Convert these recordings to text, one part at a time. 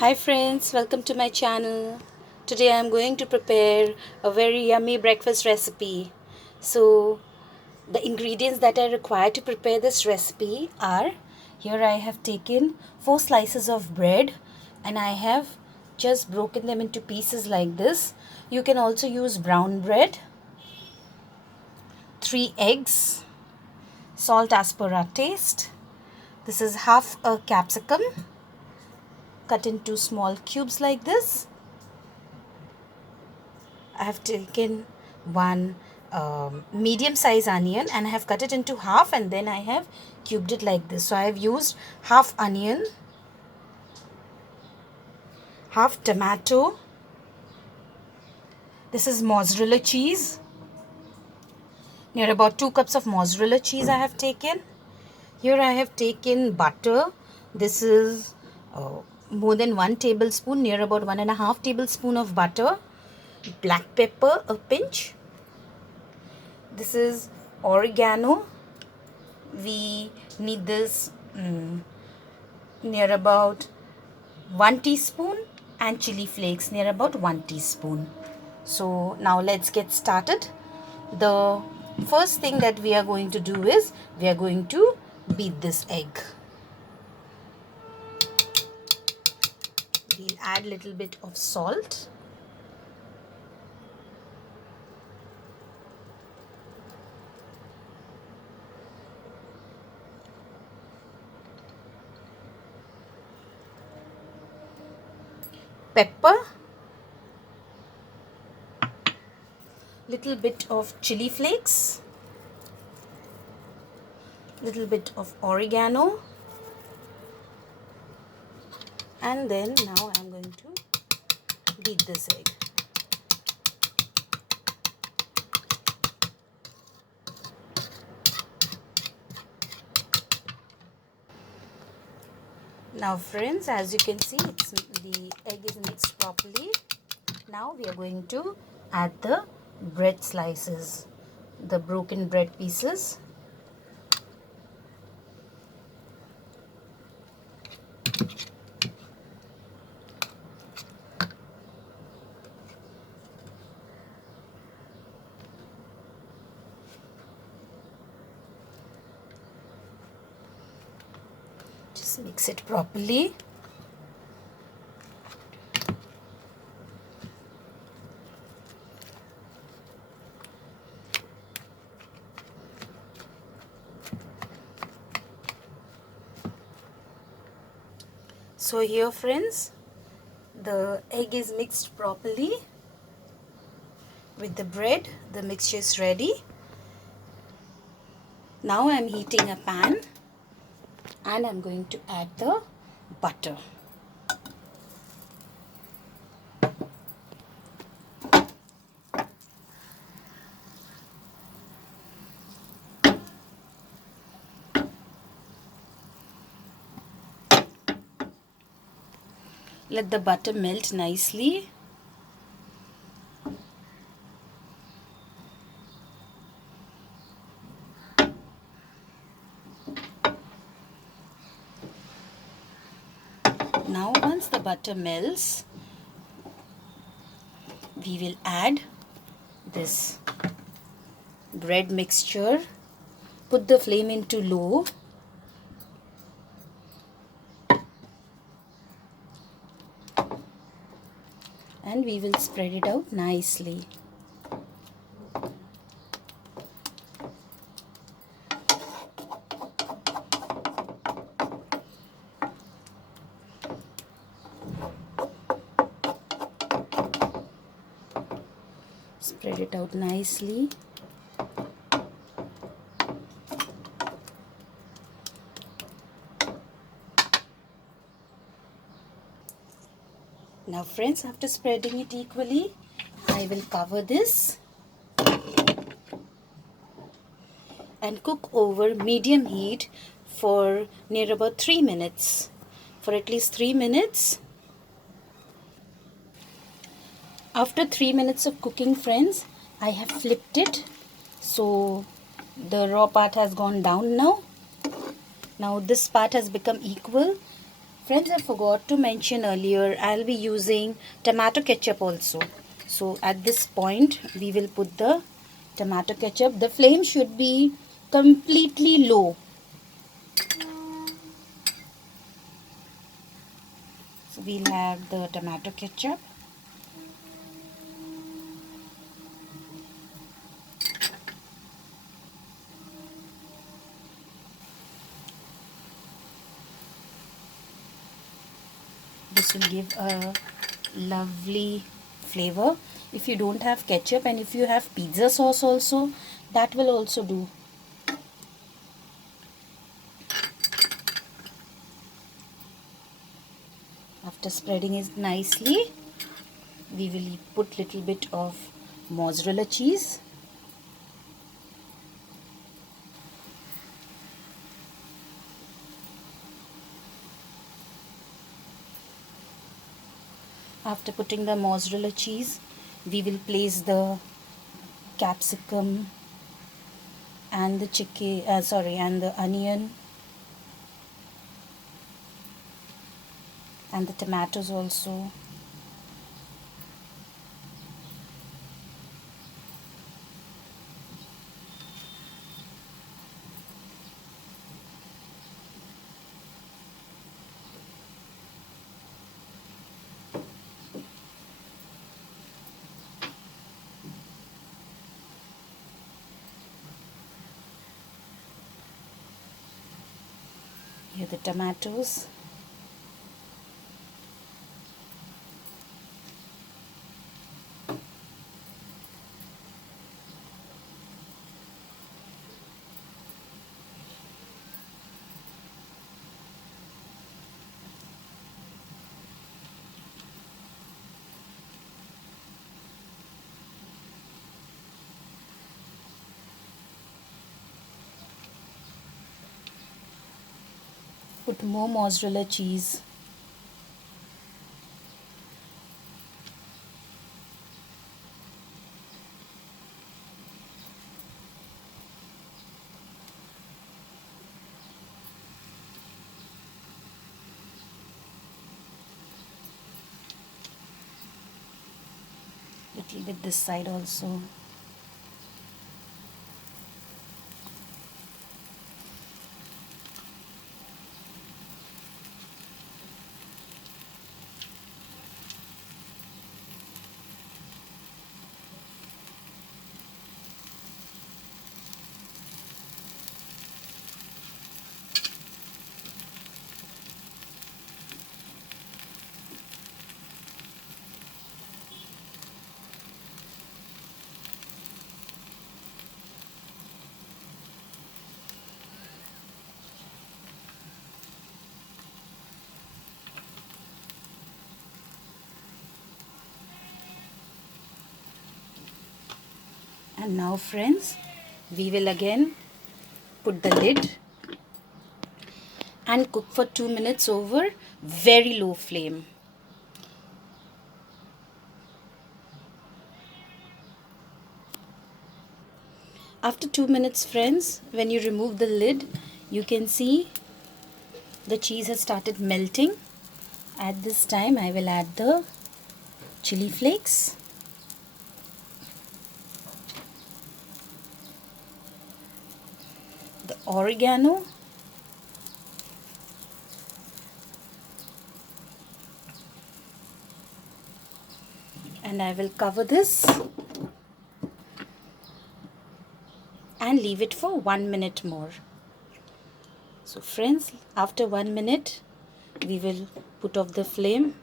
Hi friends, welcome to my channel. Today I am going to prepare a very yummy breakfast recipe. So the ingredients that I require to prepare this recipe are, here I have taken 4 slices of bread and I have just broken them into pieces like this. You can also use brown bread, 3 eggs, salt as per our taste. This is half a capsicum cut into small cubes like this. I have taken one medium size onion and I have cut it into half, and then I have cubed it like this. So I have used half onion, half tomato. This is mozzarella cheese. Near about 2 cups of mozzarella cheese I have taken. Here I have taken butter. This is more than 1 tablespoon, near about 1.5 tablespoon of butter. Black pepper, a pinch. This is oregano. We need this near about 1 teaspoon, and chili flakes near about 1 teaspoon. So now let's get started. The first thing that we are going to do is we are going to beat this egg. We'll add little bit of salt. Pepper, little bit of chili flakes, little bit of oregano, and then now I'm going to beat this egg. Now friends, as you can see, the egg is mixed properly. Now we are going to add the bread slices, the broken bread pieces. Just mix it properly. So here friends, the egg is mixed properly with the bread. The mixture is ready. Now I am heating a pan and I'm going to add the butter. Let the butter melt nicely. Now once the butter melts, we will add this bread mixture. Put the flame into low. And we will spread it out nicely. Spread it out nicely. Now friends, after spreading it equally, I will cover this and cook over medium heat for near about 3 minutes. For at least 3 minutes. After 3 minutes of cooking friends, I have flipped it. So the raw part has gone down now. Now this part has become equal. Friends, I forgot to mention earlier, I'll be using tomato ketchup also. So at this point, we will put the tomato ketchup. The flame should be completely low. So we'll have the tomato ketchup. This will give a lovely flavor. If you don't have ketchup and if you have pizza sauce also, that will also do. After spreading it nicely, we will put little bit of mozzarella cheese. After putting the mozzarella cheese, we will place the capsicum and the chicken, and the onion and the tomatoes also. Here the tomatoes. Put more mozzarella cheese. Little bit this side also. And now friends, we will again put the lid and cook for 2 minutes over very low flame. After 2 minutes friends, when you remove the lid, you can see the cheese has started melting. At this time I will add the chili flakes, the oregano, and I will cover this and leave it for 1 minute more. So friends, after 1 minute we will put off the flame,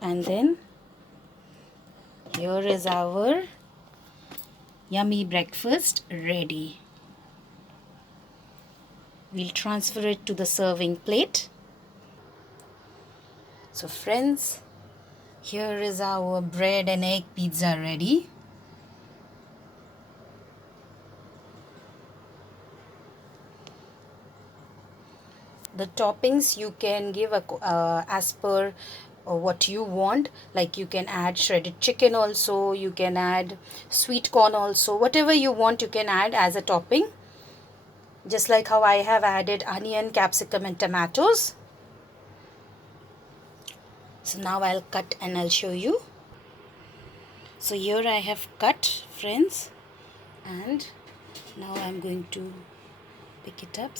and then here is our yummy breakfast ready. We'll transfer it to the serving plate. So friends, here is our bread and egg pizza ready. The toppings you can give as per what you want, like you can add shredded chicken also, you can add sweet corn also, whatever you want you can add as a topping, just like how I have added onion, capsicum and tomatoes. So now I'll cut and I'll show you. So here I have cut, friends, and now I'm going to pick it up.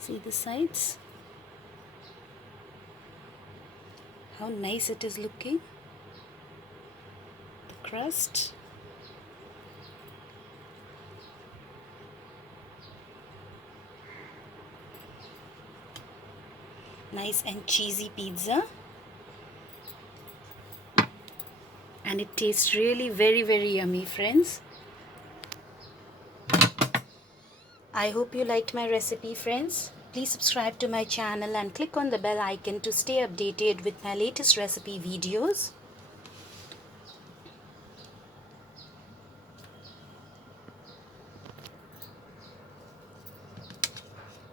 See the sides, how nice it is looking, the crust. Nice and cheesy pizza, and it tastes really very yummy, friends. I hope you liked my recipe, friends. Please subscribe to my channel and click on the bell icon to stay updated with my latest recipe videos.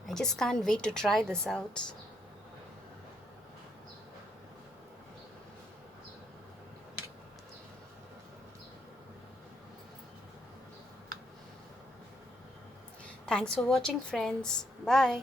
I just can't wait to try this out. Thanks for watching, friends. Bye.